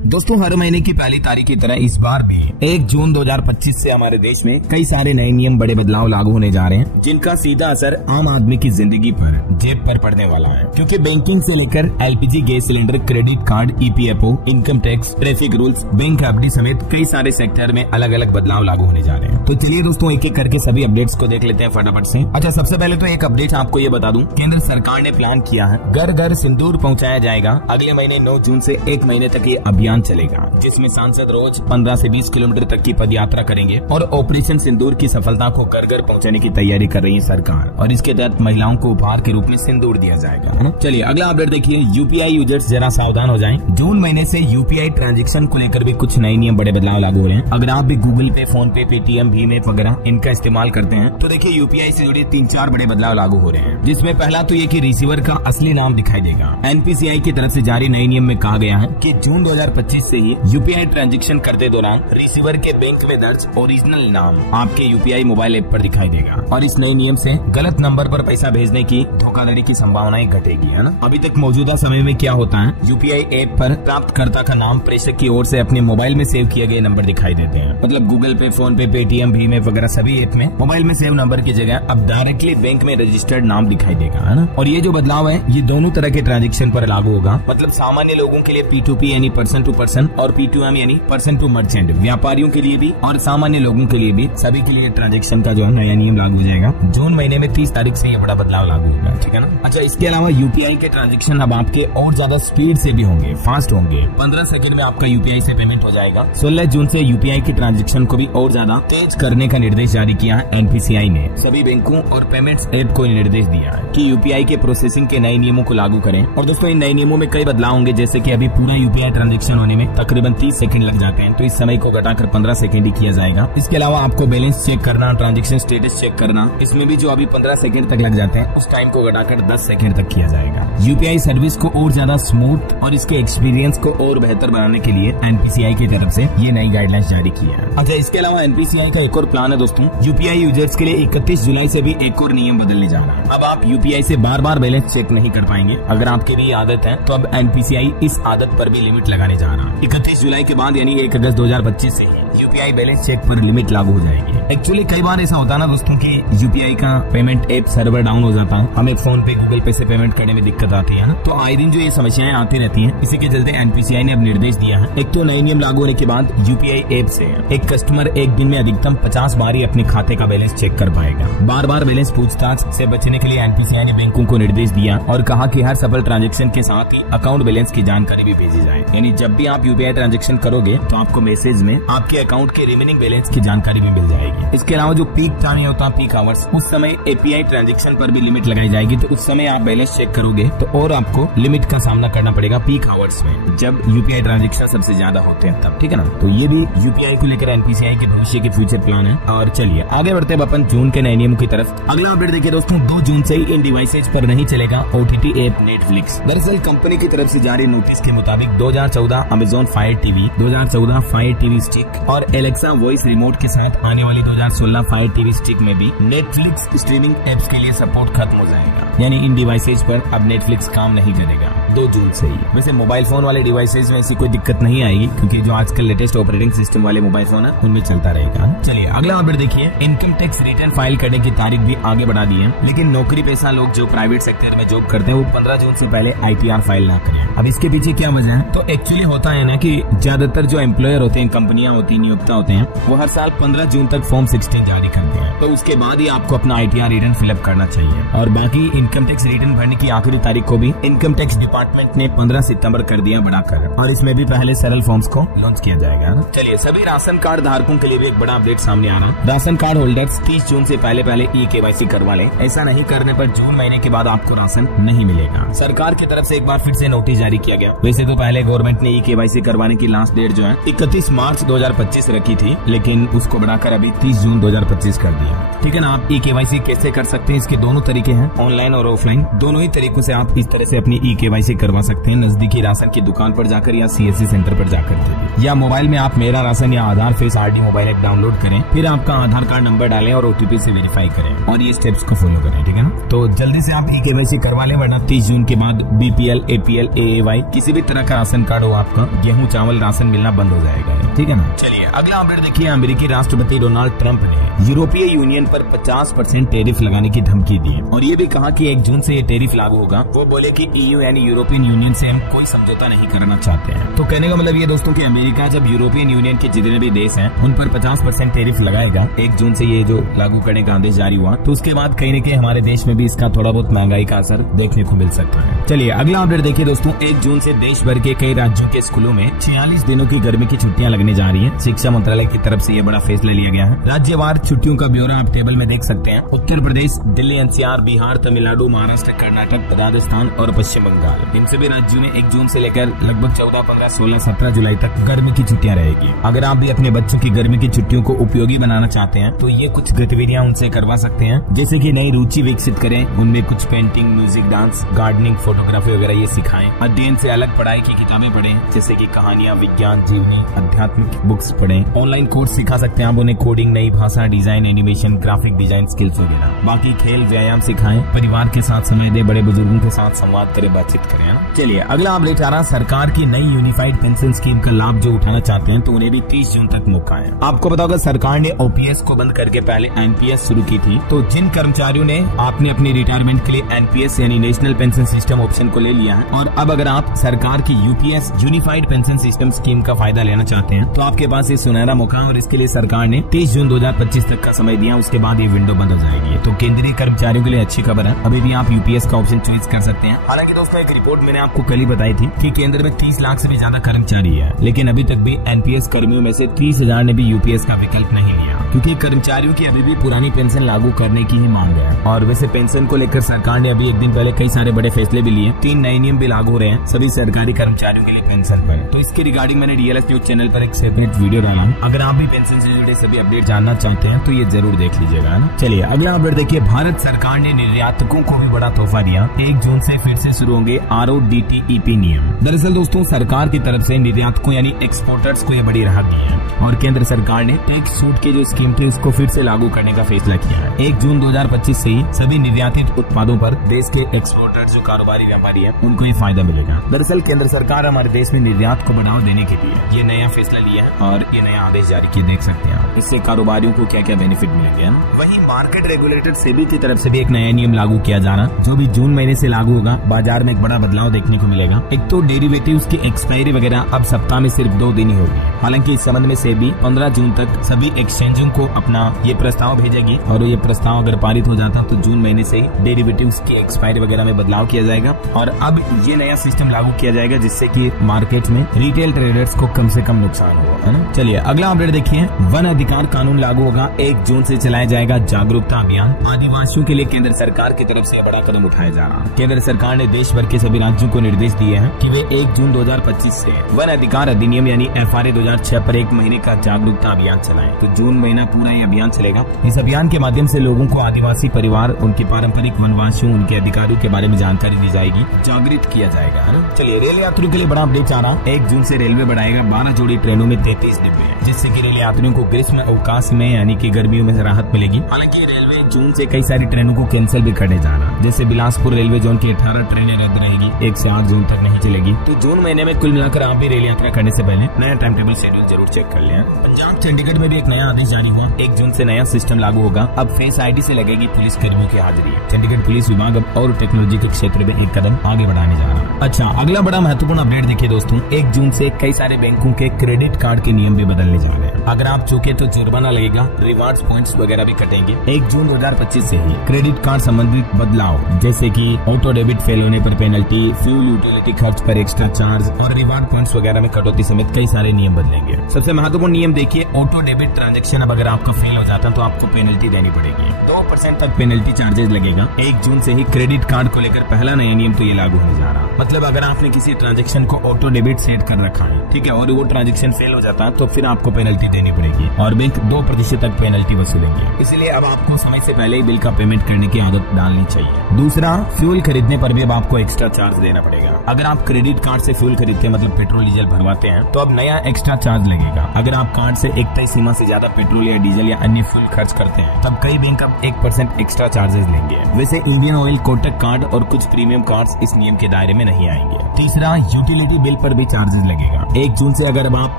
दोस्तों, हर महीने की पहली तारीख की तरह इस बार भी 1 जून 2025 से हमारे देश में कई सारे नए नियम, बड़े बदलाव लागू होने जा रहे हैं, जिनका सीधा असर आम आदमी की जिंदगी पर, जेब पर पड़ने वाला है। क्योंकि बैंकिंग से लेकर LPG gas cylinder, credit card, EPFO, income tax, traffic rules, bank FD समेत कई सारे सेक्टर में अलग अलग बदलाव लागू होने जा रहे हैं। तो चलिए दोस्तों, एक एक करके सभी अपडेट्स को देख लेते हैं फटाफट से। अच्छा, सबसे पहले तो एक अपडेट आपको ये बता दूं, केंद्र सरकार ने प्लान किया है, घर घर सिंदूर पहुंचाया जाएगा। अगले महीने 9 जून से 1 महीने तक ये अभियान चलेगा, जिसमें सांसद रोज 15 से 20 किलोमीटर तक की पद यात्रा करेंगे और ऑपरेशन सिंदूर की सफलता को घर घर पहुंचाने की तैयारी कर रही है सरकार। और इसके तहत महिलाओं को उपहार के रूप में सिंदूर दिया जाएगा, है ना। चलिए अगला अपडेट देखिए। यूपीआई यूजर्स जरा सावधान हो जाएं। जून महीने से यूपीआई ट्रांजैक्शन को लेकर भी कुछ नए नियम, बड़े बदलाव लागू हो रहे हैं। अगर आप भी गूगल पे, फोन पे, पेटीएम, भीम ऐप वगैरह इनका इस्तेमाल करते हैं तो देखिए यूपीआई से जुड़े 3-4 बड़े बदलाव लागू हो रहे हैं। जिसमें पहला तो ये कि रिसीवर का असली नाम दिखाई देगा। एनपीसीआई की तरफ से जारी नए नियम में कहा गया है कि जून 2025 से ही यूपीआई ट्रांजैक्शन करते दौरान रिसीवर के बैंक में दर्ज ओरिजिनल नाम आपके यूपीआई मोबाइल ऐप पर दिखाई देगा। और इस नए नियम से गलत नंबर पर पैसा भेजने की, धोखाधड़ी की संभावनाएं घटेगी, है ना। अभी तक मौजूदा समय में क्या होता है, यूपीआई ऐप पर प्राप्तकर्ता का नाम प्रेषक की ओर से अपने मोबाइल में सेव किए गए नंबर दिखाई देते हैं। मतलब गूगल पे, फोन पे, पेटीएम, भीम ऐप वगैरह सभी ऐप में मोबाइल में सेव नंबर की जगह अब डायरेक्टली बैंक में रजिस्टर्ड नाम दिखाई देगा, है ना। और ये जो बदलाव है ये दोनों तरह के ट्रांजेक्शन पर लागू होगा। मतलब सामान्य लोगों के लिए P2P यानी पर्सन टू पर्सन और P2M यानी पर्सन टू मर्चेंट, व्यापारियों के लिए भी और सामान्य लोगों के लिए भी, सभी के लिए ट्रांजैक्शन का जो है नया नियम लागू हो जाएगा। जून महीने में 30 तारीख से ये बड़ा बदलाव लागू होगा, ठीक है ना। अच्छा, इसके अलावा यूपीआई के ट्रांजैक्शन अब आपके और ज्यादा स्पीड से भी होंगे, फास्ट होंगे। 15 सेकंड में आपका यूपीआई से पेमेंट हो जाएगा। 16 जून से यूपीआई के ट्रांजैक्शन को भी और ज्यादा तेज करने का निर्देश जारी किया है एनपीसीआई ने। सभी बैंकों और पेमेंट्स ऐप को निर्देश दिया है कि यूपीआई के प्रोसेसिंग के नए नियमों को लागू करें। और दोस्तों, इन नए नियमों में कई बदलाव होंगे, जैसे कि अभी पूरा यूपीआई ट्रांजैक्शन होने में तकरीबन 30 सेकंड लग जाते हैं, तो इस समय को घटाकर 15 सेकंड ही किया जाएगा। इसके अलावा आपको बैलेंस चेक करना, ट्रांजैक्शन स्टेटस चेक करना, इसमें भी जो अभी 15 सेकंड तक लग जाते हैं, उस टाइम को घटाकर 10 सेकंड तक किया जाएगा। यूपीआई सर्विस को और ज्यादा स्मूथ और इसके एक्सपीरियंस को और बेहतर बनाने के लिए एनपीसीआई की तरफ से ये नई गाइडलाइंस जारी की है। अच्छा, इसके अलावा एनपीसीआई का एक और प्लान है दोस्तों, यूपीआई यूजर्स के लिए 31 जुलाई से भी एक और नियम बदलने जा रहा है। अब आप यूपीआई से बार बार बैलेंस चेक नहीं कर पाएंगे। अगर आपकी भी आदत है तो अब एनपीसीआई इस आदत पर भी लिमिट लगाने जा रहा है। 31 जुलाई के बाद यानी 1 अगस्त 2025 से यूपीआई बैलेंस चेक पर लिमिट लागू हो जाएगी। एक्चुअली कई बार ऐसा होता है ना दोस्तों कि यूपीआई का पेमेंट ऐप सर्वर डाउन हो जाता है, हमें फोन पे, गूगल पे से पेमेंट करने में दिक्कत आती है ना। तो आए दिन जो ये समस्याएं आती रहती हैं, इसी के चलते एनपीसीआई ने अब निर्देश दिया है। एक तो नए नियम लागू होने के बाद यूपीआई ऐप से एक कस्टमर एक दिन में अधिकतम 50 बार ही अपने खाते का बैलेंस चेक कर पाएगा। बार बार बैलेंस पूछताछ से बचने के लिए एनपीसीआई ने बैंकों को निर्देश दिया और कहा कि हर सफल ट्रांजैक्शन के साथ ही अकाउंट बैलेंस की जानकारी भी भेजी जाए। यानी जब भी आप यूपीआई ट्रांजैक्शन करोगे तो आपको मैसेज में आपके अकाउंट के रिमेनिंग बैलेंस की जानकारी भी मिल जाएगी। इसके अलावा जो पीक टाइम होता है, पीक आवर्स, उस समय एपीआई ट्रांजैक्शन पर भी लिमिट लगाई जाएगी। तो उस समय आप बैलेंस चेक करोगे तो और आपको लिमिट का सामना करना पड़ेगा पीक आवर्स में, जब यूपीआई ट्रांजैक्शन सबसे ज्यादा होते हैं तब, ठीक है ना। तो ये भी यूपीआई को लेकर एनपीसीआई के भविष्य के फ्यूचर प्लान है। और चलिए आगे बढ़ते हैं अपन जून के नए नियमों की तरफ। अगला अपडेट देखिए दोस्तों, 2 जून से ही इन डिवाइसेज पर नहीं चलेगा ओटीटी ऐप नेटफ्लिक्स। दरअसल कंपनी की तरफ से जारी नोटिस के मुताबिक 2014 Amazon fire TV, 2014 fire TV stick और एलेक्सा वॉइस रिमोट के साथ आने वाली 2016 फायर टीवी स्टिक में भी नेटफ्लिक्स स्ट्रीमिंग एप्स के लिए सपोर्ट खत्म हो जाएगा। यानी इन डिवाइसेज पर अब नेटफ्लिक्स काम नहीं करेगा 2 जून से ही। वैसे मोबाइल फोन वाले डिवाइसेज में ऐसी कोई दिक्कत नहीं आएगी, क्योंकि जो आजकल लेटेस्ट ऑपरेटिंग सिस्टम वाले मोबाइल फोन है उनमें चलता रहेगा। चलिए अगला अपडेट देखिए। इनकम टैक्स रिटर्न फाइल करने की तारीख भी आगे बढ़ा दी है, लेकिन नौकरी पेशा लोग जो प्राइवेट सेक्टर में जॉब करते हैं वो 15 जून से पहले आईटीआर फाइल ना करें। अब इसके पीछे क्या वजह है, तो एक्चुअली होता है ना कि ज्यादातर जो एम्प्लॉयर होते हैं, कंपनियां होती हैं, नियोक्ता होते हैं, वो हर साल 15 जून तक फॉर्म 16 जारी करते हैं। तो उसके बाद ही आपको अपना आईटीआर रिटर्न फिलअप करना चाहिए। और बाकी इनकम टैक्स रिटर्न भरने की आखिरी तारीख को भी इनकम टैक्स डिपार्टमेंट ने 15 सितंबर कर दिया बढ़ाकर। और इसमें भी पहले सरल फॉर्म्स को लॉन्च किया जाएगा ना। चलिए सभी राशन कार्ड धारकों के लिए भी एक बड़ा अपडेट सामने आ रहा है। राशन कार्ड होल्डर्स 30 जून से पहले ई-केवाईसी करवा लें। ऐसा नहीं करने पर जून महीने के बाद आपको राशन नहीं मिलेगा। सरकार की तरफ से एक बार फिर से नोटिस जारी किया गया। वैसे तो पहले गवर्नमेंट ने ई-केवाईसी करवाने की लास्ट डेट जो है 31 मार्च 2025 रखी थी, लेकिन उसको बढ़ाकर अभी 30 जून 2025 कर दिया। ठीक है ना। आप ई-केवाईसी कैसे कर सकते हैं, इसके दोनों तरीके हैं, ऑनलाइन ऑनलाइन और ऑफलाइन दोनों ही तरीकों से आप इस तरह से अपनी ई-KYC करवा सकते हैं, नजदीकी राशन की दुकान पर जाकर या CSC सेंटर पर जाकर, या मोबाइल में आप मेरा राशन या Aadhaar face RD mobile app download करें, फिर आपका आधार कार्ड नंबर डालें और OTP से वेरीफाई करें और ये स्टेप्स को फॉलो करें, ठीक है ना। तो जल्दी से आप ई-KYC करवा लें, वरना 30 जून के बाद BPL, APL, AAY किसी भी तरह का राशन कार्ड हो आपका, गेहूं चावल राशन मिलना बंद हो जाएगा, ठीक है ना। चलिए अगला अपडेट देखिए। अमेरिकी राष्ट्रपति डोनाल्ड ट्रंप ने यूरोपीय यूनियन पर 50% टैरिफ लगाने की धमकी दी और ये भी कहा कि 1 जून से ये टैरिफ लागू होगा। वो बोले कि EU यानी यूरोपियन यूनियन से हम कोई समझौता नहीं करना चाहते हैं। तो कहने का मतलब ये दोस्तों कि अमेरिका जब यूरोपियन यूनियन के जितने भी देश हैं उन पर 50% टैरिफ लगाएगा 1 जून से ये जो लागू करने का आदेश जारी हुआ, तो उसके बाद कहीं न कहीं हमारे देश में भी इसका थोड़ा बहुत महंगाई का असर देखने को मिल सकता है। चलिए अगला अपडेट देखिए दोस्तों। 1 जून से देश भर के कई राज्यों के स्कूलों में 46 दिनों की गर्मी की छुट्टियां लगने जा रही है। शिक्षा मंत्रालय की तरफ से ये बड़ा फैसला लिया गया है। राज्यवार छुट्टियों का ब्यौरा आप टेबल में देख सकते हैं। उत्तर प्रदेश, दिल्ली NCR, बिहार, तमिलनाडु, महाराष्ट्र, कर्नाटक, राजस्थान और पश्चिम बंगाल, इन सभी राज्यों में 1 जून से लेकर लगभग 14, 15, 16, 17 जुलाई तक गर्मी की छुट्टियां रहेगी। अगर आप भी अपने बच्चों की गर्मी की छुट्टियों को उपयोगी बनाना चाहते हैं तो ये कुछ गतिविधियां उनसे करवा सकते हैं, जैसे कि नई रुचि विकसित करें, उनमें कुछ painting, music, dance, gardening, photography वगैरह ये सिखाएं। अध्ययन से अलग पढ़ाई की किताबें पढ़ें, जैसे कि कहानियां, विज्ञान, जीवनी, आध्यात्मिक बुक्स पढ़ें। ऑनलाइन कोर्स सिखा सकते हैं आप उन्हें, कोडिंग, नई भाषा, design, animation, graphic design skills वगैरह। बाकी खेल, व्यायाम सिखाएं, परिवार के साथ समय दे, बड़े बुजुर्गों के साथ संवाद करें, बातचीत करें। चलिए अगला अपडेट आ रहा, सरकार की नई यूनिफाइड पेंशन स्कीम का लाभ जो उठाना चाहते हैं तो उन्हें भी 30 जून तक मौका है। आपको पता होगा सरकार ने OPS को बंद करके पहले NPS शुरू की थी। तो जिन कर्मचारियों ने आपने अपनी रिटायरमेंट के लिए NPS यानी नेशनल पेंशन सिस्टम ऑप्शन को ले लिया है और अब अगर आप सरकार की UPS unified pension system scheme का फायदा लेना चाहते हैं तो आपके पास ये सुनहरा मौका है और इसके लिए सरकार ने 30 जून 2025 तक का समय दिया। उसके बाद ये विंडो बंद हो जाएगी। तो केंद्रीय कर्मचारियों के लिए अच्छी खबर है, अभी भी आप UPS का ऑप्शन चॉइस कर सकते हैं। हालांकि दोस्तों एक रिपोर्ट मैंने आपको कल ही बताई थी कि केंद्र में 30 लाख से भी ज्यादा कर्मचारी है, लेकिन अभी तक भी NPS कर्मियों में से 30,000 ने भी UPS का विकल्प नहीं लिया, क्योंकि कर्मचारियों की अभी भी पुरानी पेंशन लागू करने की ही मांग है। और वैसे पेंशन को लेकर सरकार ने अभी एक दिन पहले कई सारे बड़े फैसले भी लिए। 3 नए नियम भी लागू हो रहे हैं सभी सरकारी कर्मचारियों के लिए पेंशन पर। तो इसके रिगार्डिंग मैंने DLS न्यूज चैनल पर एक सेपरेट वीडियो डाला हूं। अगर आप भी पेंशन से जुड़े सभी अपडेट जानना चाहते हैं तो ये जरूर देख लीजिएगा ना। चलिए अगला अपडेट देखिए। भारत सरकार ने निर्यातकों को भी बड़ा तोहफा दिया। 1 जून से फिर से शुरू होंगे RODTEP नियम। दरअसल दोस्तों सरकार की तरफ से निर्यातकों यानी एक्सपोर्टर्स को ये बड़ी राहत दी है और केंद्र सरकार ने टैक्स छूट की जो स्कीम थी उसको फिर से लागू करने का फैसला किया है। 1 जून 2025 से ही सभी निर्यातित उत्पादों पर देश के एक्सपोर्टर्स जो कारोबारी व्यापारी है उनको ये फायदा मिलेगा। दरअसल केंद्र सरकार हमारे देश में निर्यात को बढ़ावा देने के लिए ये नया फैसला लिया है और ये नया आदेश जारी किया, देख सकते हैं आप। इससे कारोबारियों को क्या क्या बेनिफिट मिलेंगे। वहीं मार्केट रेगुलेटर सेबी की तरफ से भी एक नया नियम लागू किया जा रहा जो भी जून महीने से लागू होगा। बाजार में एक बड़ा बदलाव देखने को मिलेगा। एक तो डेरिवेटिव्स की एक्सपायरी वगैरह अब सप्ताह में सिर्फ 2 दिन ही होगी। हालांकि इस संबंध में सेबी 15 जून तक सभी एक्सचेंजों को अपना ये प्रस्ताव भेजेगी और ये प्रस्ताव अगर पारित हो जाता तो जून महीने से ही डेरिवेटिव्स की एक्सपायरी वगैरह में बदलाव किया जाएगा और अब ये नया सिस्टम लागू किया जाएगा जिससे कि मार्केट में रिटेल ट्रेडर्स को कम से कम नुकसान होगा, है ना। चलिए अगला अपडेट देखिए। वन अधिकार कानून लागू होगा। 1 जून से चलाया जाएगा जागरूकता अभियान। आदिवासियों के लिए केंद्र सरकार की तरफ से बड़ा कदम उठाया जा रहा है। केंद्र सरकार ने देश भर के सभी राज्यों को निर्देश दिए हैं कि वे 1 जून 2025 से वन अधिकार अधिनियम यानी FRA 2006 पर 1 महीने का जागरूकता अभियान चलाएं। तो जून महीना पूरा ये अभियान चलेगा। इस अभियान के माध्यम से लोगों को आदिवासी परिवार, उनके पारंपरिक वनवासियों, उनके अधिकारों के बारे में जानकारी दी जाएगी, जागृत किया जाएगा, है ना। चलिए रेल यात्रियों के लिए बड़ा अपडेट आ रहा। 1 जून से रेलवे बढ़ाएगा 12 जोड़ी ट्रेनों में 33 डिब्बे, जिससे कि रेल यात्रियों को ग्रीष्म अवकाश में यानी कि गर्मियों में राहत मिलेगी। हालांकि रेलवे जून से कई सारी ट्रेनों को कैंसिल भी करने जा रहा, जैसे बिलासपुर रेलवे जोन की 18 ट्रेनें रद्द रहेगी, 1 से 8 जून तक नहीं चलेगी। तो जून महीने में कुल मिलाकर आप भी रेल यात्रा करने से पहले नया टाइम टेबल शेड्यूल जरूर चेक कर लें। पंजाब चंडीगढ़ में भी एक नया आदेश जारी हुआ। 1 जून से नया सिस्टम लागू होगा। अब फेस ID से लगेगी पुलिस कर्मियों की हाजिरी। चंडीगढ़ पुलिस विभाग अब और टेक्नोलॉजी के क्षेत्र में एक कदम आगे बढ़ाने जा रहा है। अच्छा अगला बड़ा महत्वपूर्ण अपडेट देखिए दोस्तों। 1 जून से कई सारे बैंकों के क्रेडिट कार्ड के नियम भी बदलने जा रहे हैं। अगर आप चूके तो जुर्माना लगेगा, रिवार्ड्स पॉइंट्स वगैरह भी कटेंगे। 1 जून 2025 से ही क्रेडिट कार्ड संबंधित बदलाव जैसे कि ऑटो डेबिट फेल होने पर पेनल्टी, फ्यूल यूटिलिटी खर्च पर एक्स्ट्रा चार्ज और रिवार्ड पॉइंट्स वगैरह में कटौती समेत कई सारे नियम बदलेंगे। सबसे महत्वपूर्ण नियम देखिए, ऑटो डेबिट ट्रांजैक्शन अब अगर आपका फेल हो जाता तो आपको पेनल्टी देनी पड़ेगी। 2% तक पेनल्टी चार्जेस लगेगा। 1 जून से ही क्रेडिट कार्ड को लेकर पहला नया नियम तो ये लागू होने जा रहा। मतलब अगर आपने किसी ट्रांजैक्शन को ऑटो डेबिट सेट कर रखा है, ठीक है, और वो ट्रांजैक्शन फेल हो जाता है तो फिर आपको पेनल्टी देनी पड़ेगी और बैंक 2% तक पेनल्टी वसूलेंगे। इसलिए अब आपको समय से पहले ही बिल का पेमेंट करने की आदत डालनी चाहिए। दूसरा, फ्यूल खरीदने पर भी अब आपको एक्स्ट्रा चार्ज देना पड़ेगा। अगर आप क्रेडिट कार्ड से फ्यूल खरीदते हैं, मतलब पेट्रोल डीजल भरवाते हैं, तो अब नया एक्स्ट्रा चार्ज लगेगा। अगर आप कार्ड से एक तय सीमा से ज्यादा पेट्रोल या डीजल या अन्य फ्यूल खर्च करते हैं, तब कई बैंक अब 1% एक्स्ट्रा चार्जेस लेंगे। वैसे इंडियन ऑयल, कोटक कार्ड और कुछ प्रीमियम कार्ड्स इस नियम के दायरे में नहीं आएंगे। तीसरा, यूटिलिटी बिल पर भी चार्जेस लगेगा। 1 जून से अगर आप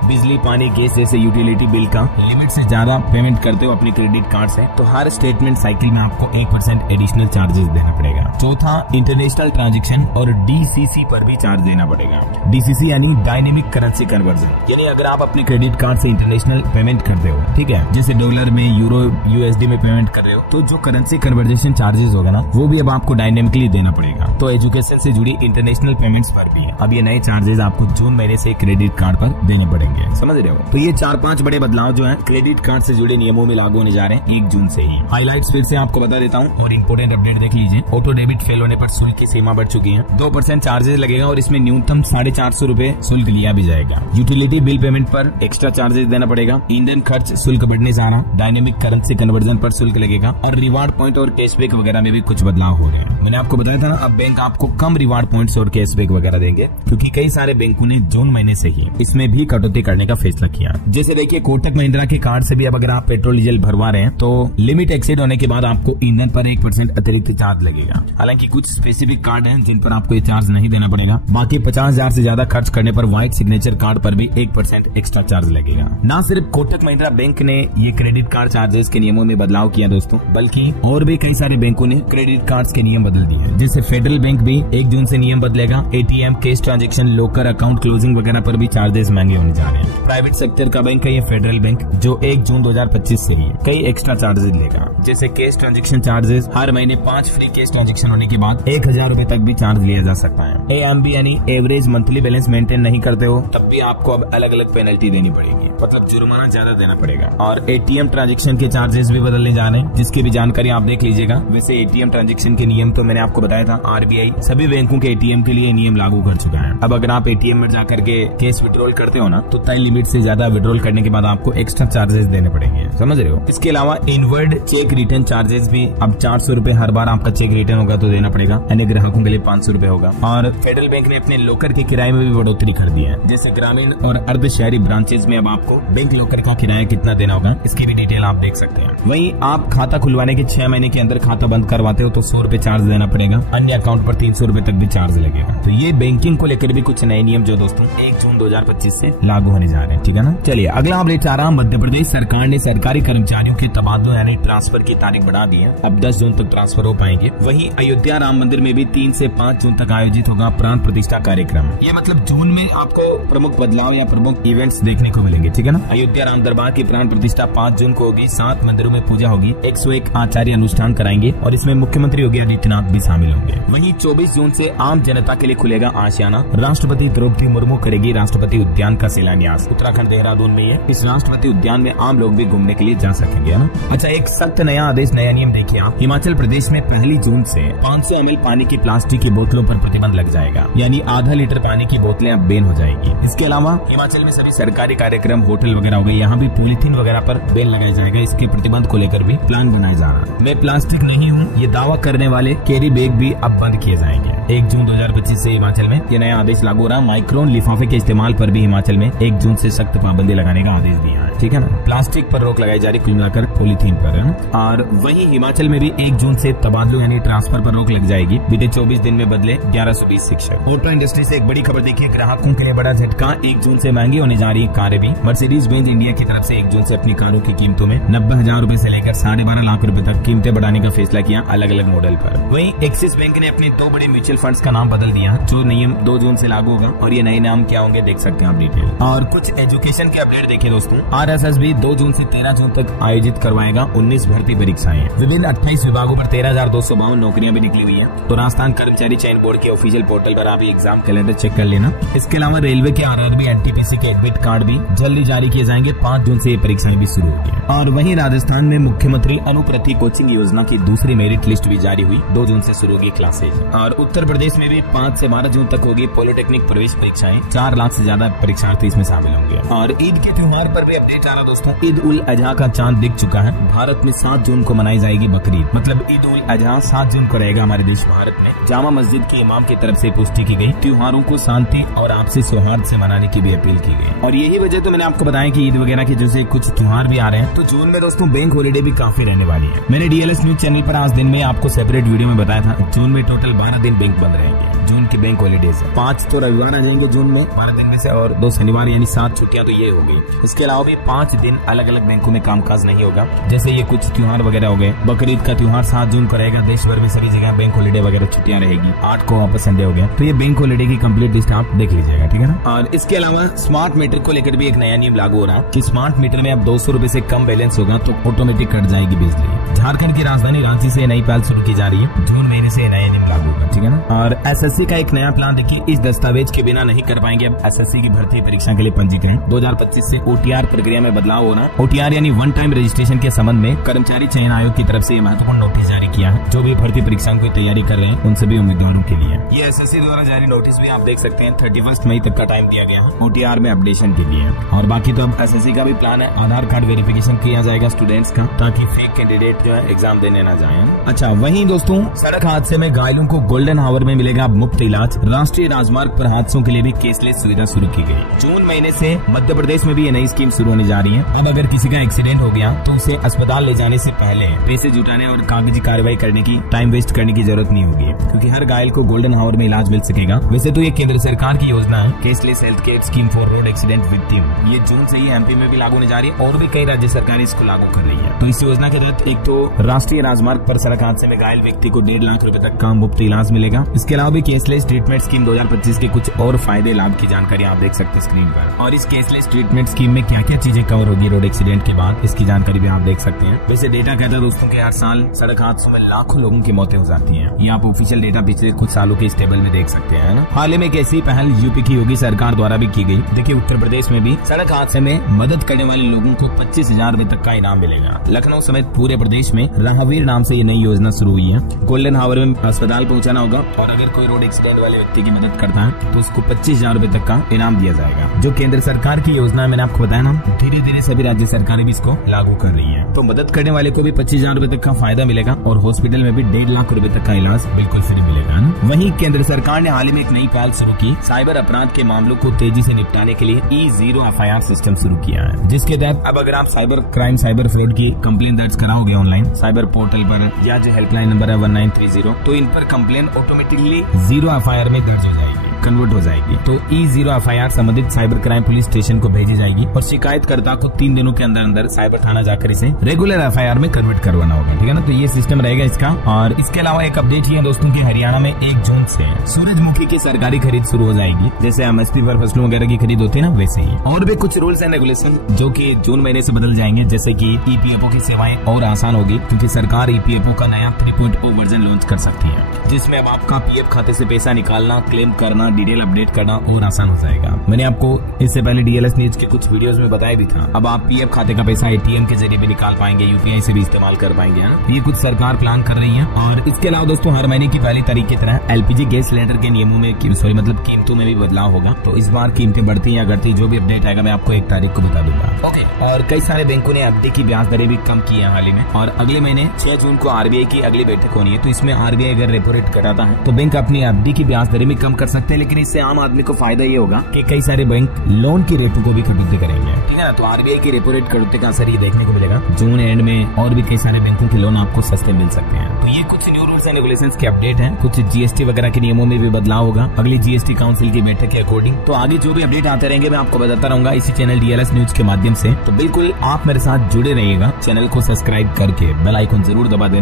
बिजली, पानी, गैस जैसे यूटिलिटी बिल का लिमिट से ज्यादा पेमेंट करते हो अपने क्रेडिट कार्ड से, तो हर स्टेटमेंट साइकिल में आपको 1% एडिशनल चार्जेस देना पड़ेगा। चौथा, इंटरनेशनल ट्रांजैक्शन और DCC पर भी चार्ज देना पड़ेगा। DCC यानी डायनेमिक करेंसी कन्वर्जन, यानी अगर आप अपने क्रेडिट कार्ड से इंटरनेशनल पेमेंट करते हो, ठीक है, जैसे डॉलर में, यूरो, USD में पेमेंट कर रहे हो, तो जो करेंसी कन्वर्जेशन चार्जेस होगा ना, वो भी अब आपको डायनेमिकली देना पड़ेगा। तो एजुकेशन से जुड़ी इंटरनेशनल पेमेंट्स पर भी अब ये नए चार्जेस आपको जून महीने से क्रेडिट कार्ड पर देने पड़ेंगे। समझ रहे हो? तो ये 4-5 बड़े बदलाव जो है क्रेडिट कार्ड से जुड़े नियमों में लागू होने जा रहे हैं 1 जून से ही। हाइलाइट्स फिर से आपको बता देता हूँ और इम्पोर्टेंट अपडेट देख लीजिए। ऑटो डेबिट फेल होने पर शुल्क की सीमा बढ़ चुकी है। 2% चार्जेस लगेगा और इसमें न्यूनतम 450 रूपए शुल्क लिया भी जाएगा। यूटिलिटी बिल पेमेंट पर एक्स्ट्रा चार्जेस देना पड़ेगा। ईंधन खर्च शुल्क बढ़ने जा रहा, डायनेमिक करेंसी कन्वर्जन पर शुल्क लगेगा और रिवार्ड पॉइंट और कैशबैक वगैरह में भी कुछ बदलाव हो रहे हैं। मैंने आपको बताया था ना, अब बैंक आपको कम रिवार्ड पॉइंट्स और कैशबैक वगैरह देंगे, क्योंकि कई सारे बैंकों ने जून महीने से ही इसमें भी कटौती करने का फैसला किया। जैसे देखिए, कोटक महिंद्रा के कार्ड से भी अब अगर आप पेट्रोल डीजल भरवा रहे हैं तो लिमिट एक्सीड होने के बाद आपको ईंधन पर 1% अतिरिक्त चार्ज लगेगा। हालांकि कुछ स्पेसिफिक कार्ड हैं जिन पर आपको ये चार्ज नहीं देना पड़ेगा। बाकी 50,000 से ज्यादा खर्च करने पर व्हाइट सिग्नेचर कार्ड पर भी 1% एक्स्ट्रा चार्ज लगेगा। न सिर्फ कोटक महिंद्रा बैंक ने ये क्रेडिट कार्ड चार्जेस के नियमों में बदलाव किया दोस्तों, बल्कि और भी कई सारे बैंकों ने क्रेडिट कार्ड्स के नियम बदल दिए। जैसे फेडरल बैंक भी 1 जून से नियम बदलेगा। ATM, cash transaction, locker, account closing वगैरह पर भी चार्जेस महंगे होने जा रहे हैं। प्राइवेट सेक्टर का बैंक है ये फेडरल बैंक, जो 1 जून 2025 से भी कई एक्स्ट्रा चार्जेस लेगा। जैसे कैश ट्रांजैक्शन चार्जेस, हर महीने 5 फ्री कैश ट्रांजैक्शन होने के बाद 1000 रूपए तक भी चार्ज लिया जा सकता है। AMB यानी एवरेज मंथली बैलेंस मेंटेन नहीं करते हो, तब भी आपको अब अलग अलग पेनल्टी देनी पड़ेगी, मतलब जुर्माना ज्यादा देना पड़ेगा। और ATM ट्रांजैक्शन के चार्जेस भी बदलने जा रहे हैं, जिसकी भी जानकारी आप देख लीजिएगा। वैसे ATM ट्रांजैक्शन के नियम तो मैंने आपको बताया था, RBI सभी बैंकों के ATM के लिए नियम लागू कर चुका है। अब अगर आप ATM में जाकर के कैश विड्रॉल करते हो ना, तो तय लिमिट से ज्यादा विड्रॉल करने के बाद आपको एक्स्ट्रा चार्जेस देने पड़ेंगे। समझ रहे हो? इसके अलावा इनवर्ड चेक रिटर्न चार्जेस भी अब 400 रूपए हर बार आपका चेक रिटर्न होगा तो देना पड़ेगा। अन्य ग्राहकों के लिए 500 रूपए होगा। और फेडरल बैंक ने अपने लॉकर के किराए में भी बढ़ोतरी कर दी है। जैसे ग्रामीण और अर्ध शहरी ब्रांचेज में अब आपको बैंक लॉकर का किराया कितना देना होगा, इसकी भी डिटेल आप देख सकते हैं। वहीं आप खाता खुलवाने के 6 महीने के अंदर खाता बंद करवाते हो तो 100 रूपए चार्ज देना पड़ेगा। अन्य अकाउंट पर 300 रूपए तक भी चार्ज लगेगा। तो ये बैंकिंग को लेकर भी कुछ नए नियम जो दोस्तों 1 जून 2025 से लागू होने जा रहे हैं। ठीक है ना? चलिए अगला अपडेट आ रहा है। मध्य प्रदेश सरकार ने सरकारी कर्मचारियों के तबादलों यानी ट्रांसफर की तारीख बढ़ा दी है। अब 10 जून तक ट्रांसफर हो पाएंगे। वहीं अयोध्या राम मंदिर में भी 3 से 5 जून तक आयोजित होगा प्राण प्रतिष्ठा कार्यक्रम। ये मतलब जून में आपको प्रमुख बदलाव या प्रमुख इवेंट्स देखने को मिलेंगे। ठीक है ना? अयोध्या राम दरबार की प्राण प्रतिष्ठा 5 जून को होगी। 7 मंदिरों में पूजा होगी। 101 आचार्य अनुष्ठान कराएंगे और इसमें मुख्यमंत्री योगी आदित्यनाथ भी शामिल होंगे। वहीं 24 जून से आम जनता के लिए खुलेगा आशियाना। राष्ट्रपति द्रौपदी मुर्मू करेगी राष्ट्रपति उद्यान का शिलान्यास। उत्तराखंड देहरादून में है। इस राष्ट्रपति उद्यान में आम लोग भी घूमने के लिए जा सकेंगे ना। अच्छा, एक सख्त नया आदेश, नया नियम देखिए आप। हिमाचल प्रदेश में 1 जून से 500 ml पानी की प्लास्टिक की बोतलों पर प्रतिबंध लग जाएगा, यानी आधा लीटर पानी की बोतलें अब बैन हो जाएगी। इसके अलावा हिमाचल में सभी सरकारी कार्यक्रम, होटल वगैरह हो गए, यहाँ भी पॉलीथीन वगैरह पर बैन लगाया जाएगा। इसके प्रतिबंध को लेकर भी प्लान बनाया जा रहा है। मैं प्लास्टिक नहीं हूँ ये दावा करने वाले कैरी बैग भी अब बंद किए जाएंगे। 1 जून 2025 से हिमाचल में ये नया आदेश लागू हो रहा है। माइक्रोन लिफाफे के इस्तेमाल पर भी हिमाचल में 1 जून से सख्त पाबंदी लगाने का आदेश दिया है। ठीक है ना? प्लास्टिक पर रोक लगाई जा रही, कुल मिलाकर पॉलीथीन पर है ना। और वहीं हिमाचल में भी 1 जून से तबादलों यानी ट्रांसफर पर रोक लग जाएगी। बीते 24 दिन में बदले 1120 शिक्षक। ऑटो इंडस्ट्री से एक बड़ी खबर देखिए, ग्राहकों के लिए बड़ा झटका। 1 जून से महंगी होने जा रही कारें भी। मर्सिडीज बेंज इंडिया की तरफ से 1 जून से अपनी कारों की कीमतों में 90,000 रूपए से लेकर 12.5 लाख रूपए तक कीमतें बढ़ाने का फैसला किया अलग अलग मॉडल पर। वहीं एक्सिस बैंक ने अपने 2 बड़े म्यूचुअल फंड्स का नाम बदल दिया, जो नियम 2 जून से लागू होगा। और ये नए नाम क्या होंगे देख सकते हैं आप डिटेल। और कुछ एजुकेशन के अपडेट देखिए दोस्तों। RSS भी 2 जून से 13 जून तक आयोजित करवाएगा 19 भर्ती परीक्षाएं। विभिन्न 28 विभागों पर 13,252 नौकरियां भी निकली हुई है। तो राजस्थान कर्मचारी चयन बोर्ड के ऑफिशियल पोर्टल पर आप एग्जाम कैलेंडर चेक कर लेना। इसके अलावा रेलवे के RRB NTPC के एडमिट कार्ड भी जल्दी जारी किए जाएंगे। 5 जून से ये परीक्षाएं भी शुरू होगी। और वहीं राजस्थान में मुख्यमंत्री अनुप्रति कोचिंग योजना की दूसरी मेरिट लिस्ट भी जारी हुई। 2 जून से शुरू होगी क्लासेज। और उत्तर उत्तर प्रदेश में भी 5 से 12 जून तक होगी पॉलिटेक्निक प्रवेश परीक्षाएं। 4 लाख से ज्यादा परीक्षार्थी इसमें शामिल होंगे। और ईद के त्योहार पर भी अपडेट आ रहा दोस्तों। ईद उल अजहा का चांद दिख चुका है। भारत में 7 जून को मनाई जाएगी बकरीद, मतलब ईद उल अजहा 7 जून को रहेगा हमारे देश भारत में। जामा मस्जिद के इमाम की तरफ से पुष्टि की गई। त्योहारों को शांति और आपसी सौहार्द से मनाने की भी अपील की गई। और यही वजह तो मैंने आपको बताया कि ईद वगैरह के जैसे कुछ त्योहार भी आ रहे हैं, तो जून में दोस्तों बैंक हॉलीडे भी काफी रहने वाली है। मैंने DLS न्यूज चैनल पर आज दिन में आपको सेपरेट वीडियो में बताया था, जून में टोटल 12 दिन बैंक बंद रहेंगे। जून के बैंक हॉलीडेज 5 तो रविवार आ जाएंगे जून में 12 दिन में से, और 2 शनिवार यानी 7 छुट्टियां तो ये हो गई। इसके अलावा भी 5 दिन अलग अलग बैंकों में कामकाज नहीं होगा। जैसे ये कुछ त्योहार वगैरह हो गए। बकरीद का त्योहार 7 जून को रहेगा। देश भर में सभी जगह बैंक हॉलीडे वगैरह छुट्टियां रहेगी। 8 को वापस संडे हो गया, तो ये बैंक हॉलीडे की कंप्लीट लिस्ट आप देख लीजिएगा, ठीक है ना। और इसके अलावा स्मार्ट मीटर को लेकर भी एक नया नियम लागू हो रहा है कि स्मार्ट मीटर में अब 200 रूपये से कम बैलेंस होगा तो ऑटोमेटिक कट जाएगी बिजली। झारखंड की राजधानी रांची से नई पहल शुरू की जा रही है। जून महीने से नया नियम लागू होगा, ठीक है ना। और SSC का एक नया प्लान देखिए, इस दस्तावेज के बिना नहीं कर पाएंगे अब SSC की भर्ती परीक्षा के लिए पंजीकरण। 2025 से OTR प्रक्रिया में बदलाव होना। OTR यानी वन टाइम रजिस्ट्रेशन के संबंध में कर्मचारी चयन आयोग की तरफ से महत्वपूर्ण नोटिस जारी किया है। जो भी भर्ती परीक्षाओं की तैयारी कर रहे हैं उन सभी उम्मीदवारों के लिए ये SSC द्वारा जारी नोटिस में आप देख सकते हैं 31 मई तक का टाइम दिया गया है OTR में अपडेशन के लिए। और बाकी तो अब SSC का भी प्लान है, आधार कार्ड वेरिफिकेशन किया जाएगा स्टूडेंट्स का, ताकि फेक कैंडिडेट जो है एग्जाम देने न जाए। अच्छा, वहीं दोस्तों सड़क हादसे में घायलों को गोल्डन आवर में मिलेगा मुफ्त इलाज। राष्ट्रीय राजमार्ग पर हादसों के लिए भी केसलेस सुविधा शुरू की गई। जून महीने से मध्य प्रदेश में भी ये नई स्कीम शुरू होने जा रही है। अब अगर किसी का एक्सीडेंट हो गया तो उसे अस्पताल ले जाने से पहले पैसे जुटाने और कागजी कार्रवाई करने की टाइम वेस्ट करने की जरूरत नहीं होगी, क्योंकि हर घायल को गोल्डन आवर में इलाज मिल सकेगा। वैसे तो ये केंद्र सरकार की योजना है, caseless health care scheme for road accident victim. ये जून से ही MP में भी लागू होने जा रही है और भी कई राज्य सरकारें इसको लागू कर रही है। तो इस योजना के तहत एक तो राष्ट्रीय राजमार्ग पर सड़क हादसे में घायल व्यक्ति को 1.5 लाख रुपए तक का मुफ्त इलाज मिलेगा। इसके अलावा भी केसलेस ट्रीटमेंट स्कीम 2025 के कुछ और फायदे लाभ की जानकारी आप देख सकते हैं स्क्रीन पर। और इस केसलेस ट्रीटमेंट स्कीम में क्या क्या चीजें कवर होगी रोड एक्सीडेंट के बाद, इसकी जानकारी भी आप देख सकते हैं। वैसे डेटा कहता है दोस्तों कि हर साल सड़क हादसों में लाखों लोगों की मौतें हो जाती हैं। ये आप ऑफिशियल डेटा पिछले कुछ सालों के इस टेबल में देख सकते हैं ना। हाल ही में एक ऐसी पहल यूपी की योगी सरकार द्वारा भी की गई। देखिए, उत्तर प्रदेश में भी सड़क हादसे में मदद करने वाले लोगों को 25,000 रुपए तक का इनाम मिलेगा। लखनऊ समेत पूरे प्रदेश में राहवीर नाम से ये नई योजना शुरू हुई है। गोल्डन आवर में अस्पताल पहुंचाना होगा और अगर कोई रोड एक्सीडेंट वाले व्यक्ति की मदद करता है तो उसको 25,000 रुपए तक का इनाम दिया जाएगा। जो केंद्र सरकार की योजना है, मैंने आपको बताया ना, धीरे धीरे सभी राज्य सरकारें भी इसको लागू कर रही है। तो मदद करने वाले को भी 25,000 रुपए तक का फायदा मिलेगा और हॉस्पिटल में भी 1.5 लाख रुपए तक का इलाज बिल्कुल फ्री मिलेगा ना। वहीं केंद्र सरकार ने हाल ही में एक नई पहल शुरू की। साइबर अपराध के मामलों को तेजी से निपटाने के लिए E0 FIR सिस्टम शुरू किया है, जिसके तहत अब अगर आप साइबर क्राइम, साइबर फ्रॉड की कंप्लेन दर्ज कराओगे ऑनलाइन साइबर पोर्टल पर या जो हेल्पलाइन नंबर है 1930, तो इन पर कंप्लेन ऑटोमेटिकली 0 FIR में दर्ज हो जाएगी, कन्वर्ट हो जाएगी। तो E0 FIR संबंधित साइबर क्राइम पुलिस स्टेशन को भेजी जाएगी और शिकायतकर्ता को 3 दिनों के अंदर अंदर साइबर थाना जाकर इसे रेगुलर FIR में कन्वर्ट करवाना होगा, ठीक है ना। तो ये सिस्टम रहेगा इसका। और इसके अलावा एक अपडेट ये है दोस्तों की हरियाणा में 1 जून से सूरजमुखी की सरकारी खरीद शुरू हो जाएगी। जैसे MSP पर फसलों वगैरह की खरीद होती है ना, वैसे ही। और भी कुछ रूल्स एंड रेगुलेशन जो कि जून महीने से बदल जाएंगे, जैसे कि EPFO की सेवाएं और आसान होगी, क्योंकि सरकार EPFO का नया 3.0 वर्जन लॉन्च कर सकती है, जिसमें अब आपका PF खाते से पैसा निकालना, क्लेम करना, डिटेल अपडेट करना और आसान हो जाएगा। मैंने आपको इससे पहले DLS न्यूज के कुछ वीडियोस में बताया भी था। अब आप PF खाते का पैसा ATM के जरिए भी निकाल पाएंगे, UPI से भी इस्तेमाल कर पाएंगे। ये कुछ सरकार प्लान कर रही है। और इसके अलावा दोस्तों हर महीने की पहली तारीख की तरह LPG गैस सिलेंडर के नियमों में कीमतों में भी बदलाव होगा। तो इस बार कीमतें बढ़ती या घटती, जो भी अपडेट आएगा मैं आपको 1 तारीख को बता दूंगा। ओके। और कई सारे बैंकों ने FD की ब्याज दरें भी कम की है हाल ही में। और अगले महीने 6 जून को RBI की अगली बैठक होनी है, तो इसमें RBI अगर रेपो रेट घटाता है तो बैंक अपनी FD की ब्याज दरें भी कम कर सकते हैं। लेकिन इससे आम आदमी को फायदा ये होगा कि कई सारे बैंक लोन की रेपो को भी कटौती करेंगे, ठीक है ना। तो RBI की रेपो रेट कटौती का असर ये देखने को मिलेगा जून एंड में। और भी कई सारे बैंकों के लोन आपको सस्ते मिल सकते हैं। तो ये कुछ न्यू रूल्स एंड रेगुलेशंस के अपडेट हैं। कुछ GST वगैरह के नियमों में भी बदलाव होगा अगली GST काउंसिल की बैठक के अकॉर्डिंग। तो आगे जो भी अपडेट आते रहेंगे मैं आपको बताता रहूंगा इसी चैनल DLS न्यूज के माध्यम से। तो बिल्कुल आप मेरे साथ जुड़े रहिएगा। चैनल को सब्सक्राइब करके बेल आइकन जरूर दबा देना।